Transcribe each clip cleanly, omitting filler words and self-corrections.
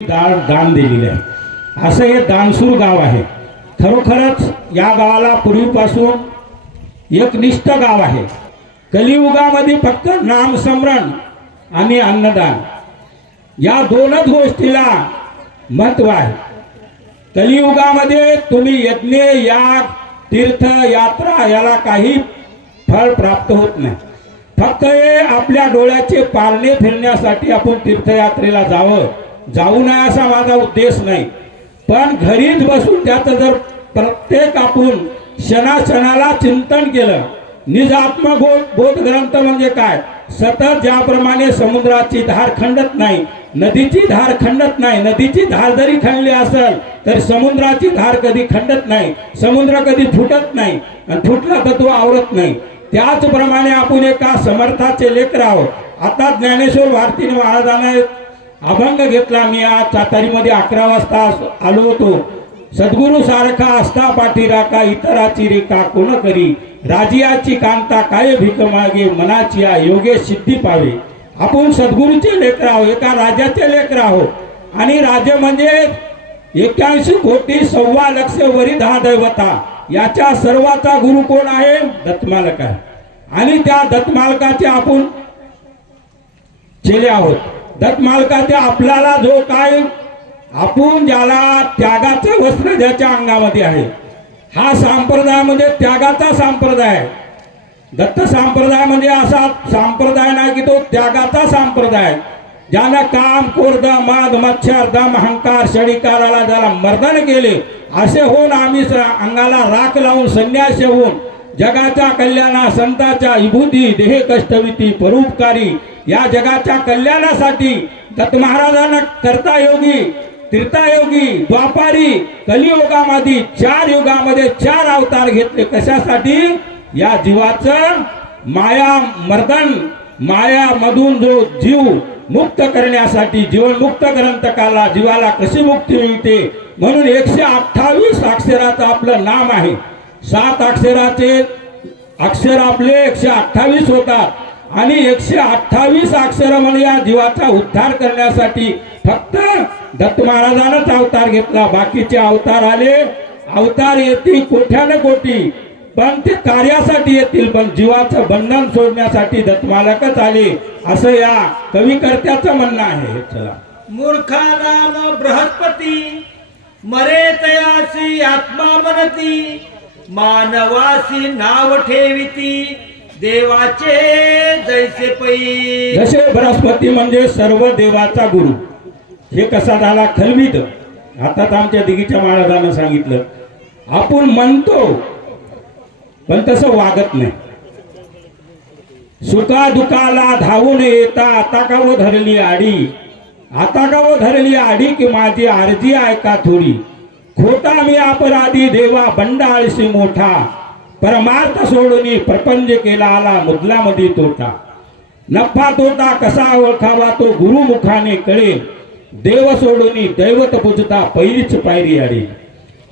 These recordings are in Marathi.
दान दिलेले आहे। असं हे दानसूर गाव आहे। खरोखरच या गावाला पूर्वीपासून एक निष्ठ गाव आहे। कलियुगामध्ये फक्त नामस्मरण आणि अन्नदान या दोनच गोष्टीला महत्त्व आहे। कलियुगामध्ये तुम्ही यज्ञ याग तीर्थ यात्रा याला काही फळ प्राप्त होत नाही। फक्त हे आपल्या डोळ्याचे पारणे फिरण्यासाठी आपण तीर्थयात्रेला जाऊ नये असा माझा उद्देश नाही, पण घरीच बसून त्याचं जर प्रत्येक आपण क्षणाक्षणाला चिंतन केलं। निज आत्मबोध ग्रंथ म्हणजे काय? सतत ज्याप्रमाणे समुद्राची धार खंडत नाही, नदीची धार खंडत नाही, नदीची धार जरी खंडली असेल तर समुद्राची धार कधी खंडत नाही, समुद्र कधी फुटत नाही आणि फुटला तर तो आवरत नाही। त्याचप्रमाणे आपण एका समर्थाचे लेकर आहोत। आता ज्ञानेश्वर भारती महाराजांना अभंग घेतला। मी आज सातारीमध्ये 11 वाजता आलो होतो। सद्गुरु सारखा असता पाठीराखा इतराची रेखा कोण करी, राजियाची कांता काय भीक मागे मनाची योगे सिद्धी पावे। आपण सद्गुरूचे लेकर आहोत, एका राजाचे लेकर आहोत आणि राजे म्हणजे 81 कोटी 1.25 लक्ष वरी 10 दैवता। याच्या सर्वाचा गुरु कोण आहे? दत्तमालक आहे आणि त्या दत्तमालकाचे आपण चेले आहोत। दत्तमालकाचे आपल्याला जो काय आपण ज्याला त्यागाचं वस्त्र ज्याच्या अंगामध्ये आहे, हा संप्रदायामध्ये त्यागाचा संप्रदाय आहे। दत्त संप्रदाय म्हणजे असा संप्रदाय नाही की तो त्यागाचा संप्रदाय। ज्यानं काम क्रोध मद मच्छर दम अहंकार षडीकाराला ज्याला मर्दन केले, असे होऊन आम्ही अंगाला राख लावून संन्यास होऊन जगाच्या कल्याणा संतांच्या विभूती देह कष्टविती परोपकारी या जगाच्या कल्याणासाठी दत्त महाराजांना करता योगी तीर्थायोगी द्वापारी कलियुगामध्ये 4 युगामध्ये 4 अवतार घेतले। कशासाठी? या जीवाचं माया मर्दन माया मधून जो जीव मुक्त करण्यासाठी। जीवन मुक्त ग्रंथकाला जीवाला कशी मुक्ती मिळते म्हणून 128 अक्षराचं आपलं नाम आहे। 7 अक्षराचे अक्षर आपले 128 होतात आणि 128 अक्षर म्हणजे या जीवाचा उद्धार करण्यासाठी फक्त दत्त महाराजांनाच अवतार घेतला। बाकीचे अवतार आले, अवतार येतील कोट्याने कोटी, पण ते कार्यासाठी येतील, पण जीवाचं बंधन सोडण्यासाठी दत्तमालकच आले असं या कविकर्त्याचं म्हणणं आहे। चला। मूर्खानाम बृहस्पती मरे तयासी आत्मा मनती, मानवासी नाव ठेविती देवाचे जैसे पै। जसे बृहस्पती म्हणजे सर्व देवाचा गुरु। हे कसा झाला? खलवीत आताच आमच्या दिगीच्या महाराजांना सांगितलं। आपण म्हणतो पण तसं वागत नाही। सुखा दुखाला धावून येता आता का वो धरली आडी, आता का वो धरली आडी की माझी आरजी ऐका थोडी। खोटा मी अपराधी देवा बंडाळशी मोठा, परमार्थ सोडून प्रपंच केला आला मुदलामध्ये तोटा। नफा तोटा कसा ओळखावा तो गुरुमुखाने कळेल, देव सोडून दैवत पूजता पहिलीच पायरी आडी।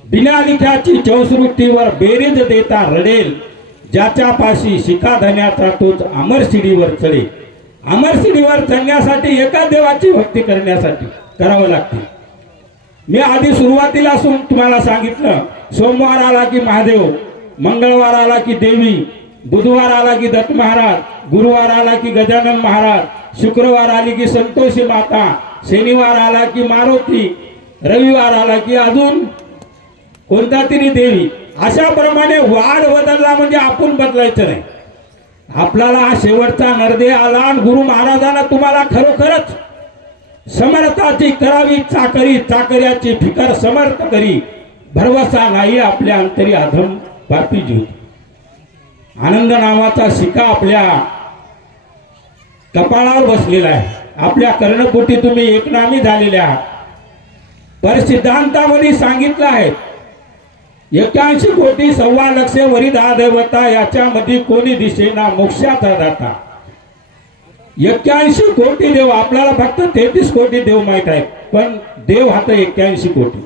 बिना लिखाची चौसृष्टीवर बेरीज देता रडेल, ज्याच्या पाशी शिखा धन्याचा तोच अमरशिडीवर चढेल। अमरशिडीवर चढण्यासाठी एका देवाची भक्ती करण्यासाठी करावं लागते। मी आधी सुरुवातीला तुम्हाला सांगितलं, सोमवार आला की महादेव, मंगळवार आला की देवी, बुधवार आला की दत्त महाराज, गुरुवार आला की गजानन महाराज, शुक्रवार आली की संतोषी माता, शनिवार आला की मारुती, रविवार आला की अजून कोणता तरी देवी। अशा प्रमाणे वाढ बदलला म्हणजे आपण बदलायचं नाही। आपल्याला हा शेवटचा नरदे आला आणि गुरु महाराजांना तुम्हाला खरोखरच समर्थाची करावी चाकरी, चाकऱ्याची फिकर समर्थ करी, भरवसा नाही आपल्या अंतरी अधम पापी जीव। आनंद नावाचा शिका आपल्या कपाळावर बसलेला आहे। आपल्या कर्णपोटी तुम्ही एकनामी झालेले आहात। पर सिद्धांतामध्ये सांगितलं आहे 81 कोटी 1.25 लक्ष वरी 10 दैवता, याच्यामध्ये कोणी दिसेना मोक्षाचा दाता। 81 कोटी देव, आपल्याला फक्त 33 कोटी देव माहित आहे, पण देव हा तर 81 कोटी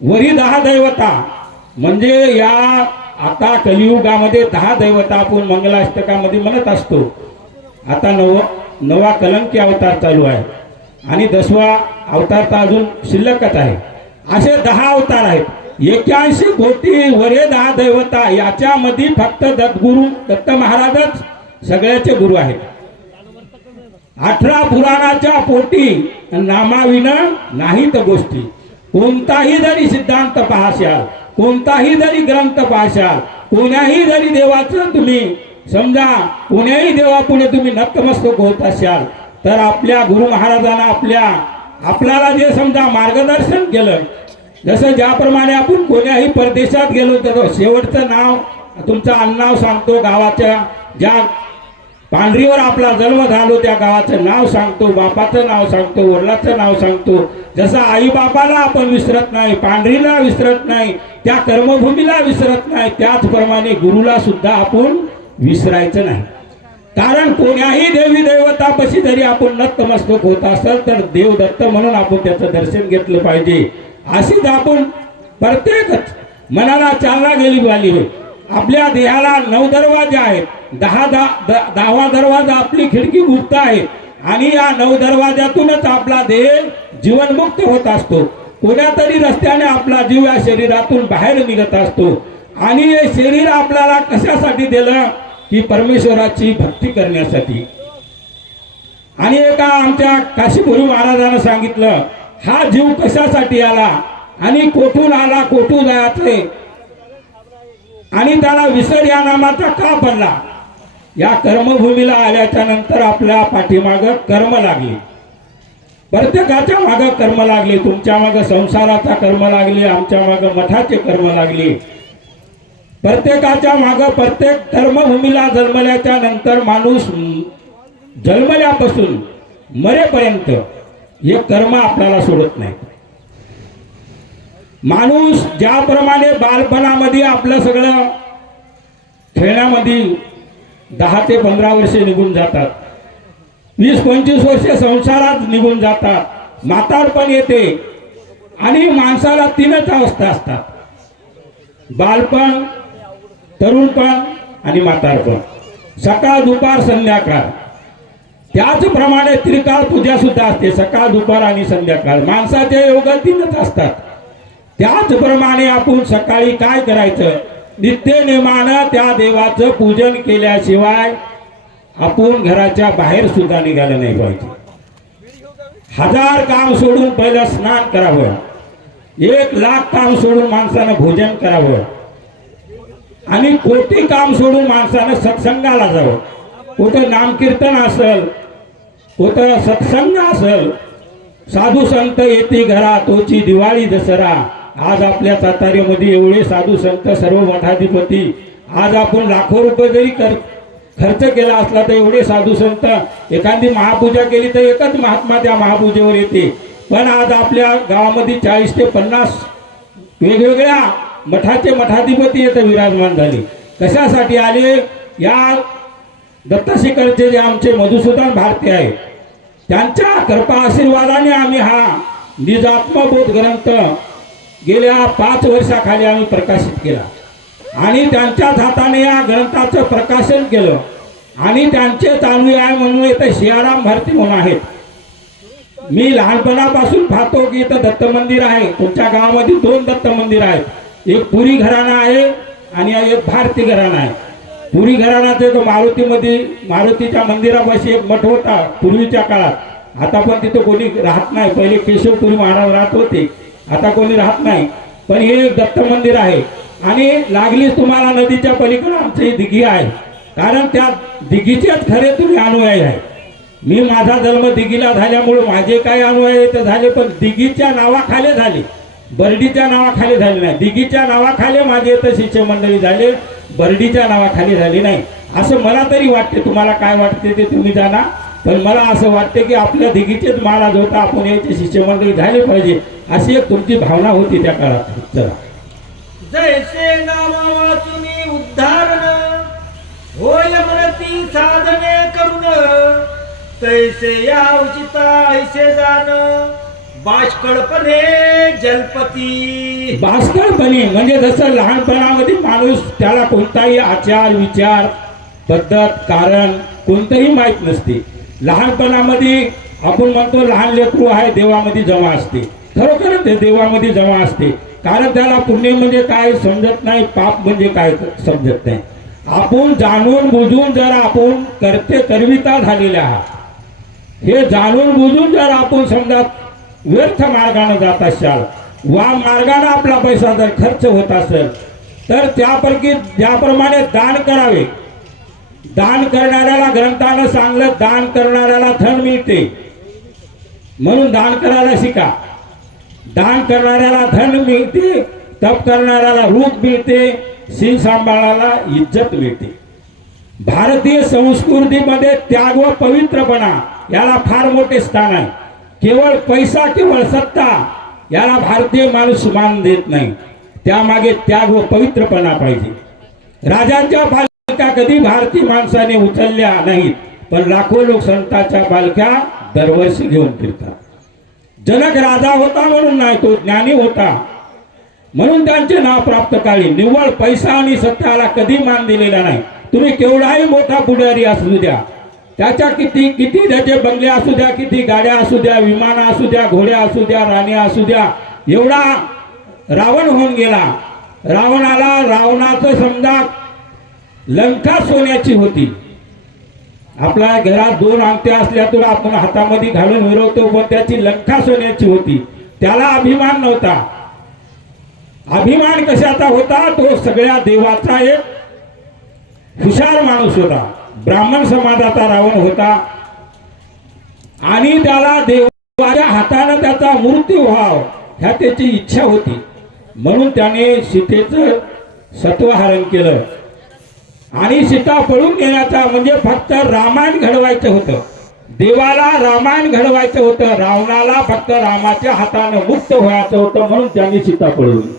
वरी 10 दैवता म्हणजे या आता कलियुगामध्ये 10 दैवता आपण मंगलाष्टकामध्ये म्हणत असतो। आता नवा कलंकी अवतार चालू आहे। आणि 10वा अवतार तर अजून शिल्लकच आहे. असे 10 अवतार आहेत. 81 कोटी वरे 10 दैवता. याच्यामध्ये फक्त दत्त महाराजच सगळ्याचे गुरु आहेत. 18 पुराणाच्या पोटी नामाविनं नाहीत गोष्टी. कोणताही जरी सिद्धांत पाहशाल, कोणताही जरी ग्रंथ पाहशाल, कोण्याही जरी देवाचं तुम्ही समजा, कोण्याही देवापुढे तुम्ही नतमस्तक होत असाल, तर आपल्या गुरु महाराजांना आपल्याला जे समजा मार्गदर्शन केलं, जसं ज्याप्रमाणे आपण कोण्याही परदेशात गेलो तर शेवटचं नाव तुमचं आडनाव सांगतो, गावाच्या ज्या पांढरीवर आपला जन्म झालो त्या गावाचं नाव सांगतो, बापाचं नाव सांगतो, वडिलाचं नाव सांगतो. जसं आई बापाला आपण विसरत नाही, पांढरीला विसरत नाही, त्या कर्मभूमीला विसरत नाही, त्याचप्रमाणे गुरुला सुद्धा आपण विसरायचं नाही. कारण कोण्याही देवी देवतापाशी जरी आपण नतमस्तक होत असेल तर देवदत्त म्हणून आपण त्याचं दर्शन घेतलं पाहिजे. अशीच आपण प्रत्येकच मनाला चालना गेली पाहिजे. आपल्या देहाला 9 दरवाजे आहेत. 10वा दरवाजा आपली खिडकी गुप्त आहे आणि या 9 दरवाजातूनच आपला देह जीवनमुक्त होत असतो. कोण्या तरी रस्त्याने आपला जीव या शरीरातून बाहेर निघत असतो. आणि हे शरीर आपल्याला कशासाठी दिलं की परमेश्वराची भक्ती करण्यासाठी. आणि एका आमच्या काशीपुरी महाराजांना सांगितलं, हा जीव कशासाठी आला आणि कोठून आला, कोठून जायचे आणि त्याला विसर या नामाचा का पडला. या कर्मभूमीला आल्याच्या नंतर आपल्या पाठीमागं कर्म लागले. प्रत्येकाच्या मागं कर्म लागले. तुमच्या मागं संसाराचा कर्म लागले, आमच्या मागं मठाचे कर्म लागले. प्रत्येकाच्या मागं प्रत्येक कर्मभूमीला जन्मल्याच्या नंतर माणूस जन्मल्यापासून मरेपर्यंत हे कर्म आपल्याला सोडत नाही. माणूस ज्याप्रमाणे बालपणामध्ये आपलं सगळं खेळण्यामध्ये 10 ते 15 वर्षे निघून जातात, 20-25 वर्षे संसारात निघून जातात, म्हातारपण येते आणि माणसाला 3च अवस्था असतात, बालपण, तरुणपण आणि म्हातारपण, सकाळ दुपार संध्याकाळ. त्याचप्रमाणे त्रिकाळ पूजा सुद्धा असते, सकाळ दुपार आणि संध्याकाळ. माणसाचे योग 3च असतात. त्याचप्रमाणे आपण सकाळी काय करायचं, नित्य नेमानं त्या देवाचं पूजन केल्याशिवाय आपण घराच्या बाहेर सुद्धा निघालं नाही पाहिजे. 1000 काम सोडून पहिलं स्नान करावं, 1,00,000 काम सोडून माणसानं भोजन करावं आणि कोटी काम सोडून माणसानं सत्संगाला जावं. कुठं नामकीर्तन असेल, कुठं सत्संग असेल, साधू संत येते घरा तोची दिवाळी दसरा. आज आपल्या साताऱ्यामध्ये एवढे साधू संत, सर्व मठाधिपती, आज आपण लाखो रुपये जरी खर्च केला असला तर एवढे साधू संत, एखादी महापूजा केली तर एकच महात्मा त्या महापूजेवर येते. पण आज आपल्या गावामध्ये 40 ते 50 वेगवेगळ्या मठाचे मठाधिपती येथे विराजमान झाले. कशासाठी आले? या दत्तशिखरचे जे आमचे मधुसूदन भारती आहे त्यांच्या कृपा आशीर्वादाने आम्ही हा निजात्मबोध ग्रंथ गेल्या 5 वर्षाखाली आम्ही प्रकाशित केला आणि त्यांच्याच हाताने या ग्रंथाचं प्रकाशन केलं. आणि त्यांचे अनुयायी म्हणून इथं सियाराम भारती म्हणून आहेत. मी लहानपणापासून पाहतो की इथं दत्त मंदिर आहे. तुमच्या गावामध्ये 2 दत्त मंदिर आहेत, एक पुरी घराणा आहे आणि एक भारती घराणा आहे. पुरी घराण्याचं मारुतीच्या मंदिरापाशी एक मठ होता पूर्वीच्या काळात. आता पण तिथं कोणी राहत नाही. पहिले केशवपुरी महाराज राहत होते, आता कोणी राहत नाही. पण हे एक दत्त मंदिर आहे आणि लागलीच तुम्हाला नदीच्या पलीकडे आमची दिघी आहे. कारण त्या दिघीचेच खरे तुम्ही अनुयायी आहे. मी माझा जन्म दिघीला झाल्यामुळे माझे काही अनुयायी तर झाले, पण दिघीच्या नावाखाली झाले, बर्डीच्या नावाखाली झाले नाही. दिघीच्या नावाखाली माझे इथं शिष्य मंडळी झाले, बर्डीच्या नावाखाली झाली नाही. असं मला तरी वाटते. तुम्हाला काय वाटते ते तुम्ही जाणा. पण मला असं वाटते की आपल्या दिघीचेच महाराज होता, आपण याचे शिष्यमंडळी झाले पाहिजे, अशी एक तुमची भावना होती त्या काळात. चला. जैसे नामा वाचुनी उद्धारण होय म्हणती साधने करून, तैसे या उचिता ऐसे जाण बाष्कळपणे जलपती. बाष्कळपणे म्हणजे जसं लहानपणामध्ये माणूस त्याला कोणताही आचार विचार पद्धत कारण कोणतंही माहीत नसते. लहानपणामध्ये आपण म्हणतो लहान लेकरू आहे देवामध्ये जमा असते, खरोखर ते देवामध्ये जमा असते, कारण त्याला पुण्य म्हणजे काय समजत नाही, पाप म्हणजे काय समजत नाही. आपण जाणून बुजून जर आपण करविता झालेले आहात, हे जाणून बुजून जर आपण समजा व्यर्थ मार्गाने जात असाल, वा मार्गाने आपला पैसा जर खर्च होत असेल, तर त्यापैकी ज्याप्रमाणे दान करावे, दान करणाऱ्याला ग्रंथानं सांगलं दान करणाऱ्याला धन मिळते, म्हणून दान करायला शिका. दान करणाऱ्याला धन मिळते, तप करणाऱ्याला रूप मिळते, शील सांभाळायला इज्जत मिळते. भारतीय संस्कृतीमध्ये त्याग व पवित्रपणा याला फार मोठे स्थान आहे. केवळ पैसा, केवळ सत्ता याला भारतीय माणूस मान देत नाही. त्यामागे त्याग व पवित्रपणा पाहिजे. राजांच्या पालख्या कधी भारतीय माणसाने उचलल्या नाहीत, पण लाखो लोक संतांच्या पालख्या दरवर्षी घेऊन फिरतात. जनक राजा होता म्हणून नाही, तो ज्ञानी होता म्हणून त्यांचे नाव प्राप्त काळी. निव्वळ पैसा आणि सत्ताला कधी मान दिलेला नाही. तुम्ही केवढाही मोठा पुढारी असू द्या, त्याच्या किती त्याचे बंगले असू द्या, किती गाड्या असू द्या, विमानं असू द्या, घोड्या असू द्या, राण्या असू द्या, एवढा रावण होऊन गेला. रावणाचं समजा लंका सोन्याची होती. आपल्या घरात 2 अंगठ्या असल्या तर आपण हातामध्ये घालून मिरवतो, पण त्याची लंका सोन्याची होती. त्याला अभिमान नव्हता. अभिमान कशाचा होता? तो सगळ्या देवाचा एक हुशार माणूस होता. ब्राह्मण समाजाचा रावण होता आणि त्याला देवाच्या हाताने त्याचा मृत्यू व्हावा ह्या त्याची इच्छा होती. म्हणून त्याने सीतेचं सत्वहरण केलं आणि सीता पळून नेण्याचा म्हणजे फक्त रामायण घडवायचं होतं. देवाला रामायण घडवायचं होतं, रावणाला फक्त रामाच्या हाताने मुक्त व्हायचं होतं, म्हणून त्यांनी सीता पळवली.